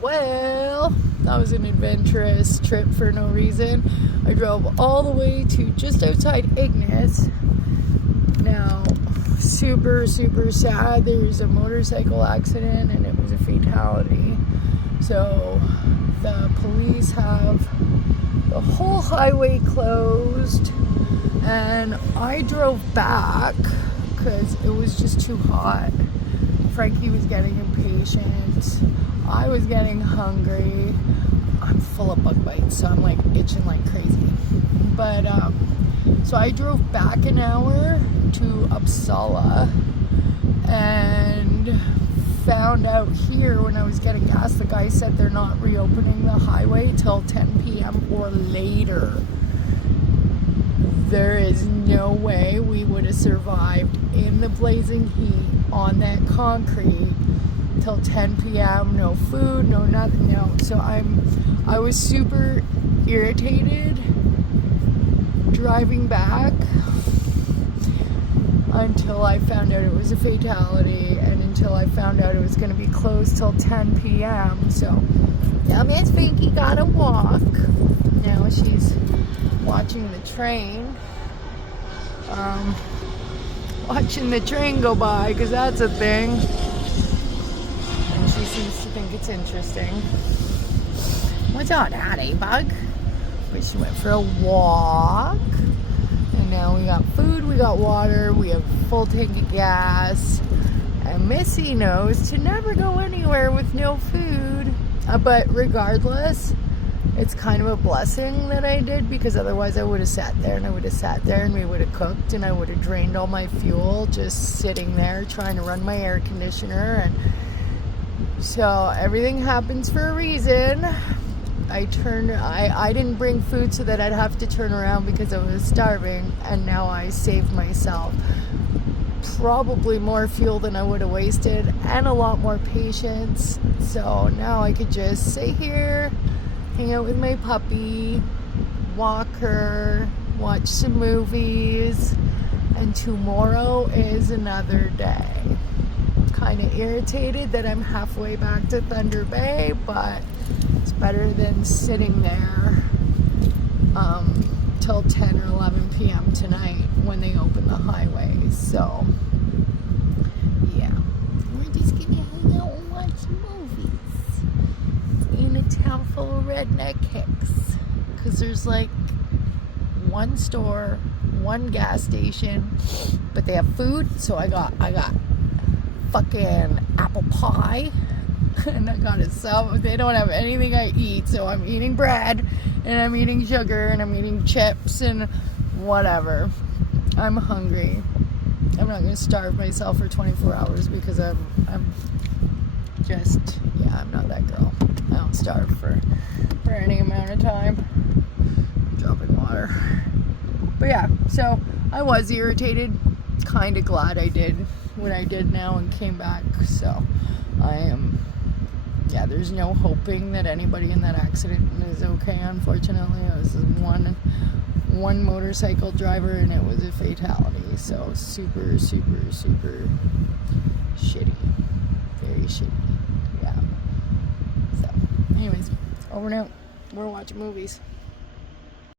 Well, that was an adventurous trip for no reason. I drove all the way to just outside Ignis. Now, super sad. There was a motorcycle accident and it was a fatality. So the police have the whole highway closed, and I drove back because it was just too hot. Frankie was getting impatient. I was getting hungry. I'm full of bug bites, so I'm like itching like crazy. But so I drove back an hour to Uppsala and found out here when I was getting gas, the guy said they're not reopening the highway till 10 p.m. or later. There is no way we would have survived in the blazing heat on that concrete till 10 p.m. No food, no nothing, no. So I was super irritated driving back until I found out it was a fatality and until I found out it was going to be closed till 10 p.m. So now Miss Frankie got a walk. Now she's watching the train. Watching the train go by, because that's a thing. And she seems to think it's interesting. What's all that, eh, Bug? But she went for a walk. And now we got food, we got water, we have a full tank of gas. And Missy knows to never go anywhere with no food. But regardless, it's kind of a blessing that I did, because otherwise I would have sat there and we would have cooked and I would have drained all my fuel just sitting there trying to run my air conditioner. And so everything happens for a reason. I didn't bring food so that I'd have to turn around because I was starving, and now I saved myself probably more fuel than I would have wasted and a lot more patience. So now I could just sit here, hang out with my puppy, walk her, watch some movies, and tomorrow is another day. Kind of irritated that I'm halfway back to Thunder Bay, but it's better than sitting there till 10 or 11 p.m. tonight when they open the highway. So yeah, we're just gonna hang out and watch movies in a town full of redneck hicks, because there's like one store, one gas station, but they have food. So I got fucking apple pie and I got a sub. They don't have anything I eat, so I'm eating bread and I'm eating sugar and I'm eating chips and whatever. I'm hungry. I'm not gonna starve myself for 24 hours because I'm just, yeah, I'm not that girl. I don't starve for any amount of time. I'm dropping water. But yeah, so I was irritated. Kind of glad I did what I did now and came back. So I am, yeah, there's no hoping that anybody in that accident is okay, unfortunately. It was one motorcycle driver and it was a fatality. So super shitty. Very shitty. Yeah. So anyways, over now. We're watching movies.